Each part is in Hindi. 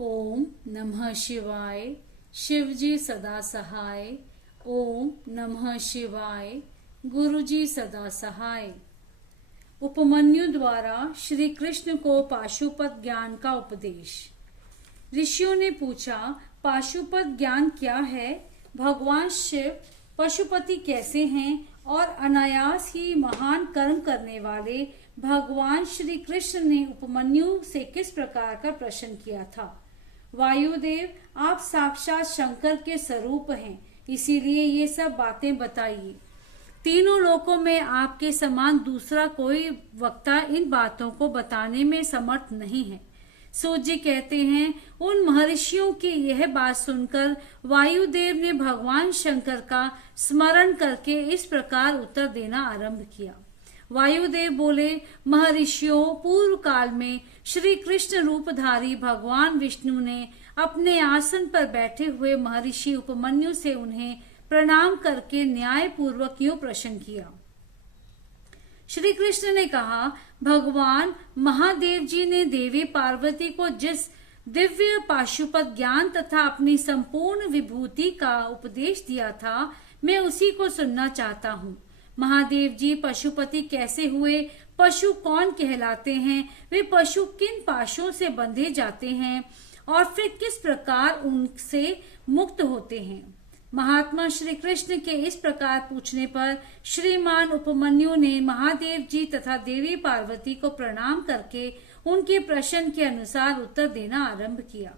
ओम नमः शिवाय। शिवजी सदा सहाय। ओम नमः शिवाय। गुरुजी सदा सहाय। उपमन्यु द्वारा श्री कृष्ण को पाशुपत ज्ञान का उपदेश। ऋषियों ने पूछा, पाशुपत ज्ञान क्या है? भगवान शिव पशुपति कैसे हैं? और अनायास ही महान कर्म करने वाले भगवान श्री कृष्ण ने उपमन्यु से किस प्रकार का प्रश्न किया था? वायुदेव, आप साक्षात शंकर के स्वरूप हैं, इसीलिए ये सब बातें बताइए। तीनों लोकों में आपके समान दूसरा कोई वक्ता इन बातों को बताने में समर्थ नहीं है। सूत जी कहते हैं, उन महर्षियों की यह बात सुनकर वायुदेव ने भगवान शंकर का स्मरण करके इस प्रकार उत्तर देना आरंभ किया। वायुदेव बोले, महर्षियों, पूर्व काल में श्री कृष्ण रूपधारी भगवान विष्णु ने अपने आसन पर बैठे हुए महर्षि उपमन्यु से उन्हें प्रणाम करके न्याय पूर्वक यूं प्रश्न किया। श्री कृष्ण ने कहा, भगवान महादेव जी ने देवी पार्वती को जिस दिव्य पाशुपत ज्ञान तथा अपनी संपूर्ण विभूति का उपदेश दिया था, मैं उसी को सुनना चाहता हूँ। महादेव जी पशुपति कैसे हुए? पशु कौन कहलाते हैं? वे पशु किन पाशों से बंधे जाते हैं और फिर किस प्रकार उनसे मुक्त होते हैं? महात्मा श्री कृष्ण के इस प्रकार पूछने पर श्रीमान उपमन्यु ने महादेव जी तथा देवी पार्वती को प्रणाम करके उनके प्रश्न के अनुसार उत्तर देना आरंभ किया।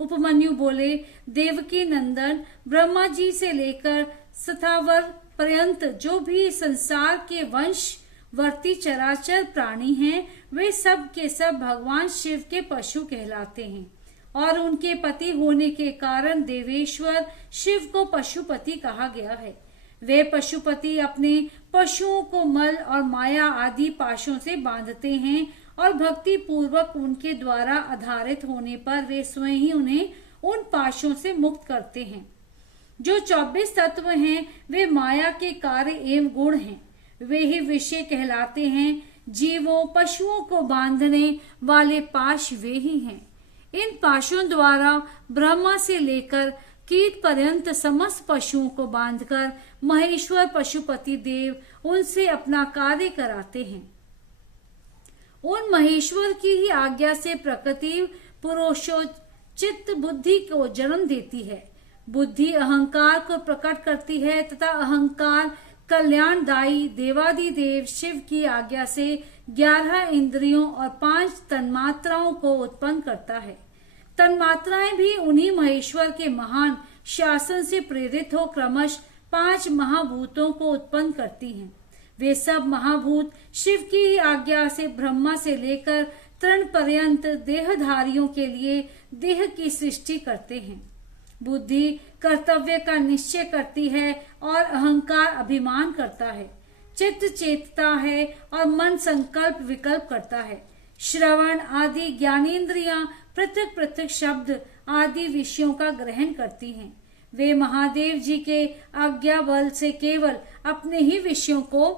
उपमन्यु बोले, देवकी नंदन, ब्रह्मा जी से लेकर स्थावर पर्यंत जो भी संसार के वंशवर्ती चराचर प्राणी हैं, वे सब के सब भगवान शिव के पशु कहलाते हैं और उनके पति होने के कारण देवेश्वर शिव को पशुपति कहा गया है। वे पशुपति अपने पशुओं को मल और माया आदि पाशों से बांधते हैं और भक्ति पूर्वक उनके द्वारा आधारित होने पर वे स्वयं ही उन्हें उन पाशों से मुक्त करते हैं। जो 24 तत्व हैं, वे माया के कार्य एवं गुण हैं। वे ही विषय कहलाते हैं। जीवों पशुओं को बांधने वाले पाश वे ही हैं। इन पाशों द्वारा ब्रह्मा से लेकर कीट पर्यंत समस्त पशुओं को बांधकर महेश्वर पशुपति देव उनसे अपना कार्य कराते हैं। उन महेश्वर की ही आज्ञा से प्रकृति पुरुषोचित बुद्धि को जन्म देती है। बुद्धि अहंकार को प्रकट करती है तथा अहंकार कल्याणदायी देवादिदेव शिव की आज्ञा से 11 इंद्रियों और 5 तन्मात्राओं को उत्पन्न करता है। तन्मात्राएं भी उन्हीं महेश्वर के महान शासन से प्रेरित हो क्रमश 5 महाभूतों को उत्पन्न करती हैं। वे सब महाभूत शिव की ही आज्ञा से ब्रह्मा से लेकर तृण पर्यंत देहधारियों के लिए देह की सृष्टि करते हैं। बुद्धि कर्तव्य का निश्चय करती है और अहंकार अभिमान करता है। चित्त चेतता है और मन संकल्प विकल्प करता है। श्रवण आदि ज्ञानेंद्रियां पृथक पृथक शब्द आदि विषयों का ग्रहण करती हैं। वे महादेव जी के आज्ञा बल से केवल अपने ही विषयों को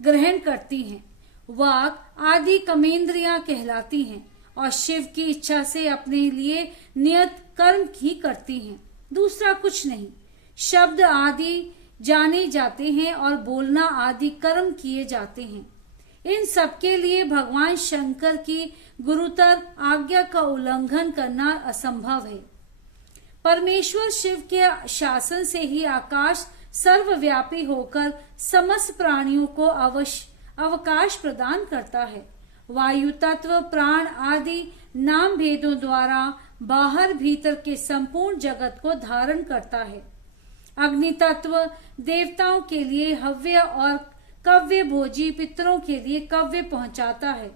ग्रहण करती हैं। वाक आदि कर्मेंद्रियां कहलाती हैं और शिव की इच्छा से अपने लिए नियत कर्म ही करती हैं, दूसरा कुछ नहीं। शब्द आदि जाने जाते हैं और बोलना आदि कर्म किए जाते हैं। इन सबके लिए भगवान शंकर की गुरुतर आज्ञा का उल्लंघन करना असंभव है। परमेश्वर शिव के शासन से ही आकाश सर्वव्यापी होकर समस्त प्राणियों को अवकाश प्रदान करता है। वायु तत्व प्राण आदि नाम भेदों द्वारा बाहर भीतर के संपूर्ण जगत को धारण करता है। अग्नि तत्व देवताओं के लिए हव्य और कव्य भोजी पितरों के लिए कव्य पहुंचाता है।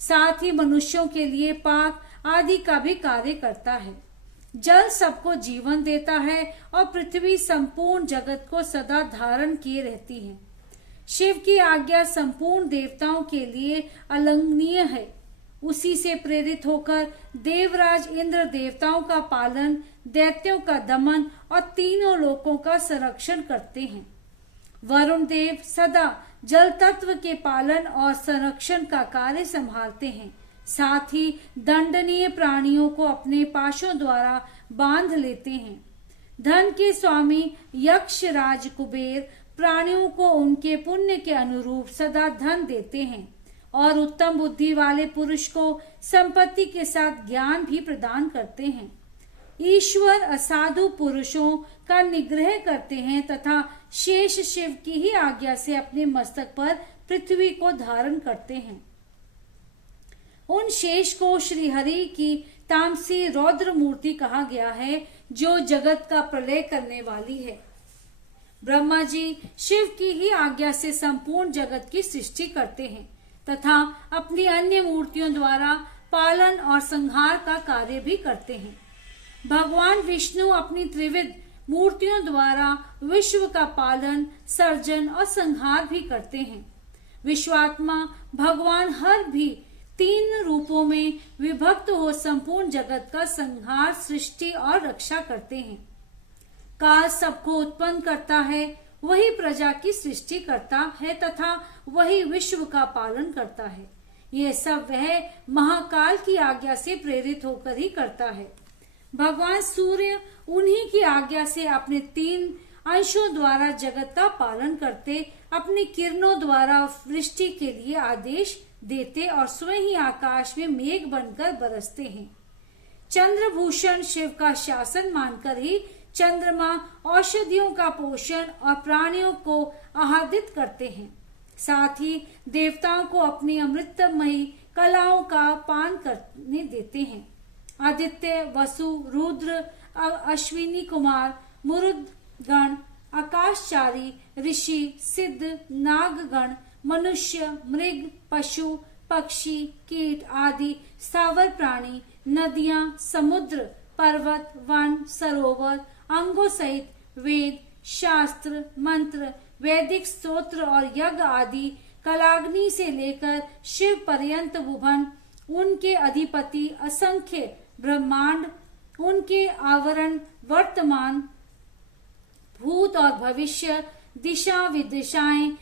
साथ ही मनुष्यों के लिए पाक आदि का भी कार्य करता है। जल सबको जीवन देता है और पृथ्वी संपूर्ण जगत को सदा धारण किए रहती है। शिव की आज्ञा संपूर्ण देवताओं के लिए अलंघनीय है। उसी से प्रेरित होकर देवराज इंद्र देवताओं का पालन, दैत्यों का दमन और तीनों लोकों का संरक्षण करते हैं। वरुण देव सदा जल तत्व के पालन और संरक्षण का कार्य संभालते हैं। साथ ही दंडनीय प्राणियों को अपने पाशों द्वारा बांध लेते हैं। धन के स्वामी यक्ष राज कुबेर प्राणियों को उनके पुण्य के अनुरूप सदा धन देते हैं और उत्तम बुद्धि वाले पुरुष को संपत्ति के साथ ज्ञान भी प्रदान करते हैं। ईश्वर असाधु पुरुषों का निग्रह करते हैं तथा शेष शिव की ही आज्ञा से अपने मस्तक पर पृथ्वी को धारण करते हैं। उन शेष को श्री हरि की तामसी रौद्र मूर्ति कहा गया है, जो जगत का प्रलय करने वाली है। ब्रह्मा जी शिव की ही आज्ञा से संपूर्ण जगत की सृष्टि करते हैं तथा अपनी अन्य मूर्तियों द्वारा पालन और संहार का कार्य भी करते हैं। भगवान विष्णु अपनी त्रिविध मूर्तियों द्वारा विश्व का पालन, सर्जन और संहार भी करते हैं। विश्वात्मा भगवान हर भी 3 रूपों में विभक्त हो संपूर्ण जगत का संहार, सृष्टि और रक्षा करते हैं। काल सबको उत्पन्न करता है, वही प्रजा की सृष्टि करता है तथा वही विश्व का पालन करता है। यह सब वह महाकाल की आज्ञा से प्रेरित होकर ही करता है। भगवान सूर्य उन्हीं की आज्ञा से अपने 3 अंशों द्वारा जगत का पालन करते, अपनी किरणों द्वारा वृष्टि के लिए आदेश देते और स्वयं ही आकाश में मेघ बनकर बरसते हैं। चंद्रभूषण शिव का शासन मानकर ही चंद्रमा औषधियों का पोषण और प्राणियों को आहादित करते हैं। साथ ही देवताओं को अपनी अमृतमयी कलाओं का पान करने देते हैं। आदित्य, वसु, रुद्र, अश्विनी कुमार, मुरुद गण, आकाशचारी, ऋषि, सिद्ध, नागगण, मनुष्य, मृग, पशु, पक्षी, कीट आदि स्थावर प्राणी, नदियां, समुद्र, पर्वत, वन, सरोवर, अंगों सहित वेद, शास्त्र, मंत्र, वैदिक स्तोत्र और यज्ञ आदि कलाग्नि से लेकर शिव पर्यंत भुवन, उनके अधिपति असंख्य ब्रह्मांड, उनके आवरण, वर्तमान, भूत और भविष्य, दिशा विदिशाएं,